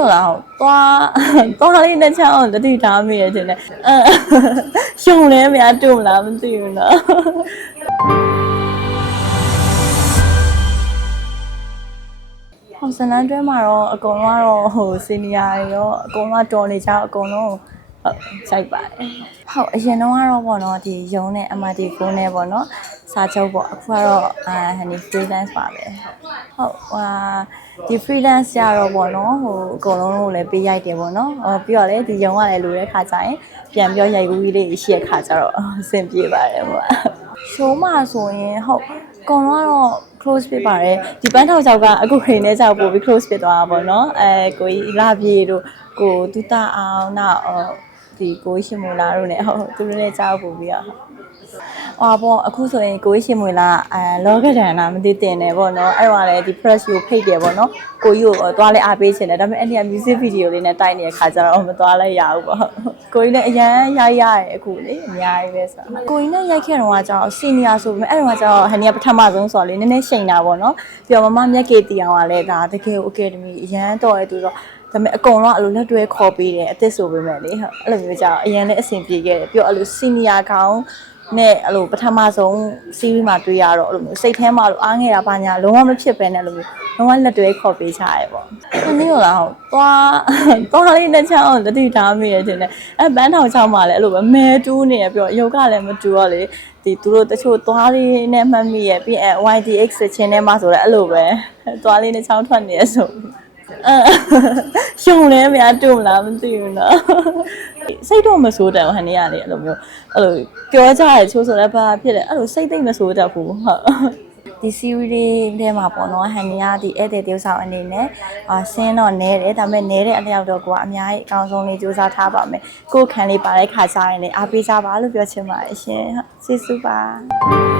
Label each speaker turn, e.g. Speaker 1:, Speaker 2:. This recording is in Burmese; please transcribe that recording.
Speaker 1: လို့လားဟုတ်သွားသွားလေးတစ်ချောင်းတတိထားမိရတဲ့နဲ့အဲရှုံလဲမရတူမလားမသိဘူးနော်ဟောစနန်းတွဲမှာတော့အကုန်လုံးကတော့ဟိုစီနီယာတွေရောအကုန်လုံးကတော်နေကြအကုန်လုံးဟုတ်စိုက်ပါတယ်ဟုတ်အရင်တော့ကတော့ပေါ့နော်ဒီရုံးနဲ့ MRT ကိုနဲ့ပေါ့နော် စာချုပ်ပေါ့အခုကတော့အာဟန်ဒီ freelance ပါပဲဟုတ်ဟာဒီ freelance ကြတော့ပေါ့နော်ဟိုအကုန်လုံးကိုလည်းပေးရိုက်တယ်ပေါ့နော်ဟောပြီးတော့လည်းဒီရုံးကလည်းလိုတဲ့ခါကျရင်ပြန်ပြောရိုက်ကူးလေးရှိတဲ့ခါကျတော့အဆင်ပြေပါတယ်ပေါ့ show မှာဆိုရင်ဟုတ်အကုန်လုံးကတော့ close ဖြစ်ပါတယ်ဒီပန်းထောင်ချောက်ကအခုခရင်နဲ့ချောက်ပို့ပြီး close ဖြစ်သွားတာပေါ့နော်အဲကိုကြီးလာပြေတို့ကိုတူတာအောင်နောက်အော်ဒီကိုကြီးရှင်မလာတို့ ਨੇ ဟုတ်သူတို့နဲ့ချောက်ပို့ပြီးတော့ ဟုတ်ဟောပေါ့အခုဆိုရင်ကိုကြီးရှင်မွေလာအဲလောကဒန်နာမသိတင်တယ်ပေါ့နော်အဲ့တော့လည်းဒီ press ကိုဖိတ်တယ်ပေါ့နော်ကိုကြီးကိုသွားလဲအားပေးချင်တယ်ဒါပေမဲ့အဲ့ဒီက music video လေးနဲ့တိုက်နေတဲ့ခါကျတော့မသွားလဲရဘူးပေါ့ကိုကြီးနဲ့အရန်ရိုက်ရတယ်အခုလေအများကြီးပဲဆိုတော့ကိုကြီးနဲ့ရိုက်ခဲ့တော့ကကျတော့ senior ဆိုပေမဲ့အဲ့တော့ကကျတော့ဟန်နီကပထမဆုံးဆိုတော့လေနည်းနည်းရှိန်တာပေါ့နော်ပြီးတော့မမမြက်ကေတီအောင်ကလည်းဒါတကယ်ကို academy အရန်တော်ရဲ့သူဆိုဒါပေမဲ့အကုန်လုံးအဲ့လိုလက်တွဲခေါ်ပေးတယ်အသစ်ဆိုပေမဲ့လေဟုတ်အဲ့လိုမျိုးကြတော့အရင်လည်းအဆင်ပြေခဲ့တယ်ပြီးတော့အဲ့လို senior ခေါင်း နဲ့အဲ့လိုပထမဆုံး series မှာတွေ့ရတော့အဲ့လိုမျိုးစိတ်ထဲမှာလို့အားငယ်တာပါညာလုံးဝမဖြစ်ပဲနဲ့အဲ့လိုမျိုးလုံးဝလက်တွဲခေါ်ပေးချရဲပေါ့။ဒီနေ့တော့လားဟုတ်သွားသွားလေးတစ်ချောင်းတတိထားမိရတဲ့နဲ့အဲဘန်းထောင်ချောင်းမှာလည်းအဲ့လိုပဲမဲတူးနေရပြီးတော့ရုပ်ကလည်းမတူတော့လေဒီသူတို့တချို့သွားလေးနဲ့မှတ်မိရပြီးအဲ YDX ချင်းထဲမှာဆိုတော့အဲ့လိုပဲသွားလေးတစ်ချောင်းထွက်နေရဆိုအဲ ရှုံလဲမရတူမလားမသိဘူးနော်စိတ်တော့မဆိုးတယ်ဟန်နေရလေအဲ့လိုမျိုးအဲ့လိုပြောကြရချိုးဆိုလည်းဘာဖြစ်လဲအဲ့လိုစိတ်သိမ့်မဆိုးတတ်ဘူးဟုတ်ဒီ series လေးထဲမှာပေါ့နော်ဟန်နီကဒီဧည့်သည်တယောက်ဆောင်အနေနဲ့အာဆင်းတော့နဲတယ်ဒါပေမဲ့နဲတဲ့အလျောက်တော့ကိုကအများကြီးအကောင်းဆုံးလေးစူးစမ်းထားပါမယ်ကိုယ်ခံလေးပါတဲ့ခါစားရင်လည်းအားပေးကြပါလို့ပြောချင်ပါတယ်ရှင်ဟုတ်ကျေးဇူးပါ